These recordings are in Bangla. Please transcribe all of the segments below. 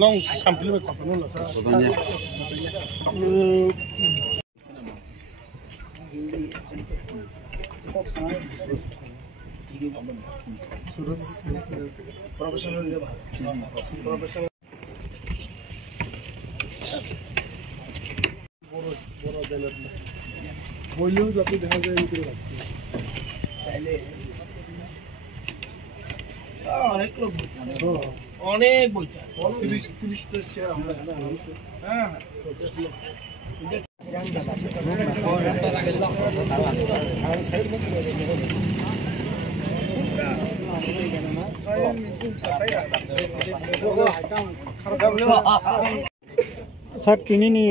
Não, sampai me kota nula. Fotonya. Professional level. Professional. বড় দেনার না বইলেও যত দেখা যায় এই করে রাখছি তাইলে অনেক লোক অনেক বইটা 30 টা শেয়ার আমরা হ্যাঁ Sir, kini ni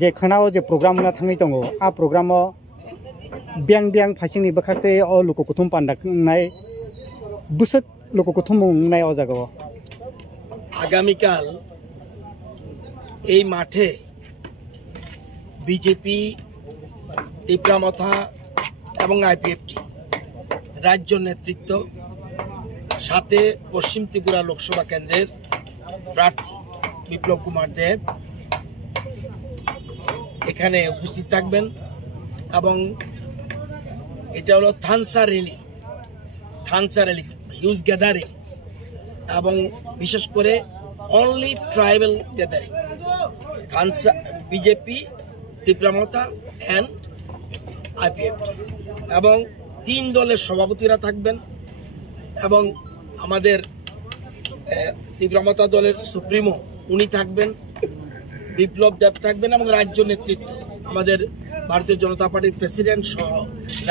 je khanao je program na thangi tongo a program o biang phasing ni bakhate o loko kuthum panda nai busat loko kuthum nai o jago আগামীকাল এই মাঠে বিজেপি তীব্রামথা এবং আইপিএফটি রাজ্য নেতৃত্ব সাথে পশ্চিম ত্রিপুরা লোকসভা কেন্দ্রের প্রার্থী বিপ্লব কুমার দেব এখানে উপস্থিত থাকবেন এবং এটা হলো থানসা র্যালি হিউজ গ্যাদারিং এবং বিশেষ করে only tribal gathering Thansa BJP Tipra Motha and IPFT এবং 3 দলের সভাপতিরা থাকবেন এবং আমাদের তীব্রামথা দলের সুপ্রিমো উনি থাকবেন বিপ্লব দেব থাকবেন এবং রাজ্য নেতৃত্ব আমাদের ভারতীয় জনতা পার্টির প্রেসিডেন্ট সহ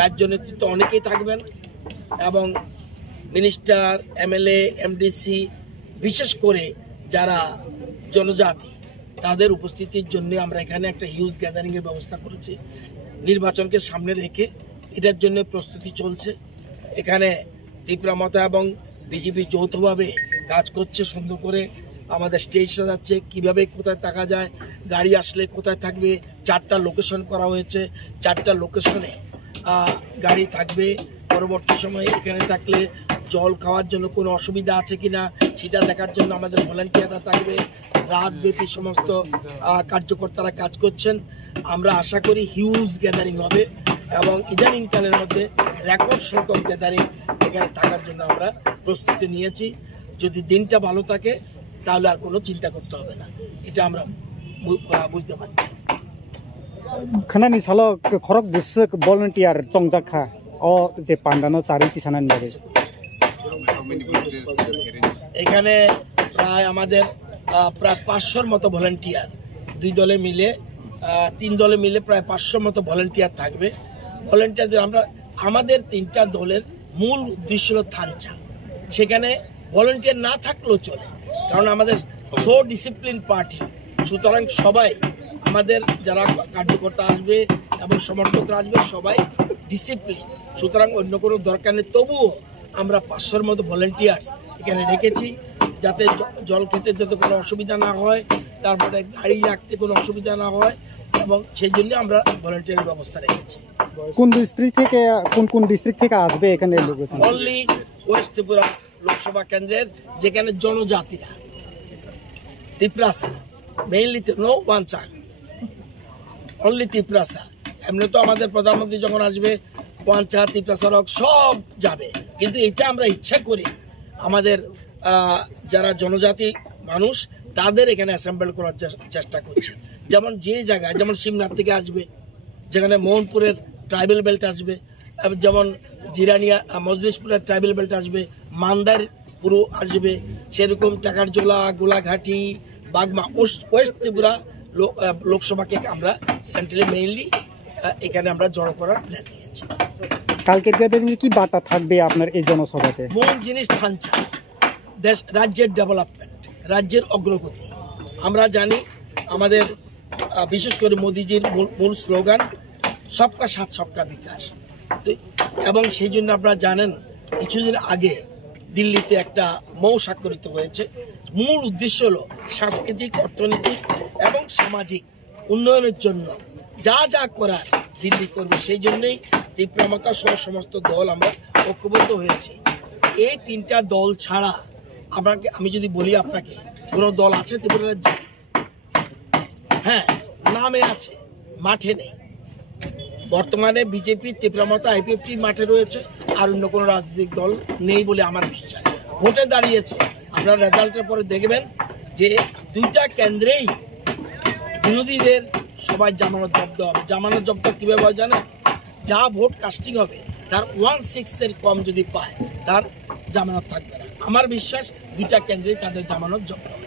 রাজ্য নেতৃত্ব অনেকেই থাকবেন এবং মিনিস্টার এমএলএ এমডিসি বিশেষ করে যারা জনজাতি তাদের উপস্থিতির জন্য আমরা এখানে একটা হিউজ গ্যাদারিংয়ের ব্যবস্থা করেছি নির্বাচনকে সামনে রেখে এটার জন্য প্রস্তুতি চলছে এখানে তীব্রামথা এবং বিজেপি যৌথভাবে কাজ করছে সুন্দর করে আমাদের স্টেজ সাজাচ্ছে কীভাবে কোথায় থাকা যায় গাড়ি আসলে কোথায় থাকবে 4টা লোকেশন করা হয়েছে 4টা লোকেশনে গাড়ি থাকবে পরবর্তী সময়ে এখানে থাকলে জল খাওয়ার জন্য কোনো অসুবিধা আছে কিনা সেটা দেখার জন্য আমাদের ভলান্টিয়াররা থাকবে রাতব্যাপী সমস্ত কার্যকর্তারা কাজ করছেন আমরা আশা করি হিউজ গ্যাদারিং হবে এবং ইদানিংকালের মধ্যে রেকর্ড সংখ্যক গ্যাদারিং এখানে থাকার জন্য আমরা প্রস্তুতি নিয়েছি যদি দিনটা ভালো থাকে তাহলে আর কোনো চিন্তা করতে হবে না এটা আমরা বুঝতে পারছি khanani salo khorok busuk volunteer tongjakha o je pandano chari kisanan bare এখানে প্রায় আমাদের প্রায় 500 মতো ভলান্টিয়ার 2 দলে মিলে 3 দলে মিলে প্রায় 500 মতো ভলান্টিয়ার থাকবে ভলান্টিয়ারদের আমরা আমাদের 3টা দলের মূল উদ্দেশ্য হলো থানচা সেখানে ভলান্টিয়ার না থাকলেও চলে কারণ আমাদের সো ডিসিপ্লিন পার্টি সুতরাং সবাই আমাদের যারা কার্যকর্তা আসবে এবং সমর্থকরা আসবে সবাই ডিসিপ্লিন সুতরাং অন্য কোনো দরকার নেই তবুও আমরা 500-র মতো ভলান্টিয়ার্স এখানে রেখেছি যাতে জল খেতে যাতে কোনো অসুবিধা না হয় তারপরে গাড়ি রাখতে কোনো অসুবিধা না হয় এবং সেই জন্য আমরা ভলান্টিয়ারের ব্যবস্থা রেখেছি কোন ডিস্ট্রিক্ট থেকে কোন ডিস্ট্রিক্ট থেকে আসবে এখানে লোকজন অনলি ওয়েস্ট ত্রিপুরা লোকসভা কেন্দ্রের যেখানে জনজাতিরা Tiprasa mainly no ওয়ানচা only Tiprasa এমনি তো আমাদের প্রধানমন্ত্রী যখন আসবে ওয়ানচা তিপ্রাসা রক সব যাবে কিন্তু এটা আমরা ইচ্ছা করি আমাদের যারা জনজাতি মানুষ তাদের এখানে অ্যাসেম্বল করার চেষ্টা করছি যেমন যে জায়গায় যেমন শিমনাথ থেকে আসবে যেখানে মোহনপুরের ট্রাইবেল বেল্ট আসবে যেমন জিরানিয়া মজলিশপুরের ট্রাইবেল বেল্ট আসবে মান্দার পুরো আসবে সেরকম টাকারজোলা গোলাঘাটি বাগমা ওয়েস্ট ত্রিপুরা লোকসভাকে আমরা সেন্ট্রালি মেইনলি এখানে আমরা জড়ো করার প্ল্যান নিয়েছি কালকের গ্যাদারিং কি বার্তা থাকবে আপনার এই জনসভাতে মূল জিনিস থানচা দেশ রাজ্যের ডেভেলপমেন্ট রাজ্যের অগ্রগতি আমরা জানি আমাদের বিশেষ করে মোদিজির মূল স্লোগান সবকা সাথ সবকা বিকাশ এবং সেই জন্য আপনারা জানেন কিছুদিন আগে দিল্লিতে একটা মৌ স্বাক্ষরিত হয়েছে মূল উদ্দেশ্য হলো সাংস্কৃতিক অর্থনৈতিক এবং সামাজিক উন্নয়নের জন্য যা যা করার দিল্লি করবে সেই জন্যই তীব্রামথা সহ সমস্ত দল আমরা ঐক্যবদ্ধ হয়েছি এই 3টা দল ছাড়া আমি যদি বলি আপনাকে কোনো দল আছে ত্রিপুরা রাজ্যে? হ্যাঁ, নামে আছে, মাঠে নেই। বর্তমানে বিজেপি, তীব্রমতা, আইপিএফটি মাঠে রয়েছে, আর অন্য কোনো রাজনৈতিক দল নেই বলে আমার বিশ্বাস। ভোটে দাঁড়িয়েছে, আপনারা রেজাল্টের পরে দেখবেন যে 2টা কেন্দ্রেই বিরোধীদের সবাই জামানত জব্দ হবে। জামানত জব্দ কীভাবে হয় জানেন? যা ভোট কাস্টিং হবে তার 1/6 কম যদি পায় তার জামানত থাকবে না। আমার বিশ্বাস 2টা কেন্দ্রেই তাদের জামানত জব্দ হবে।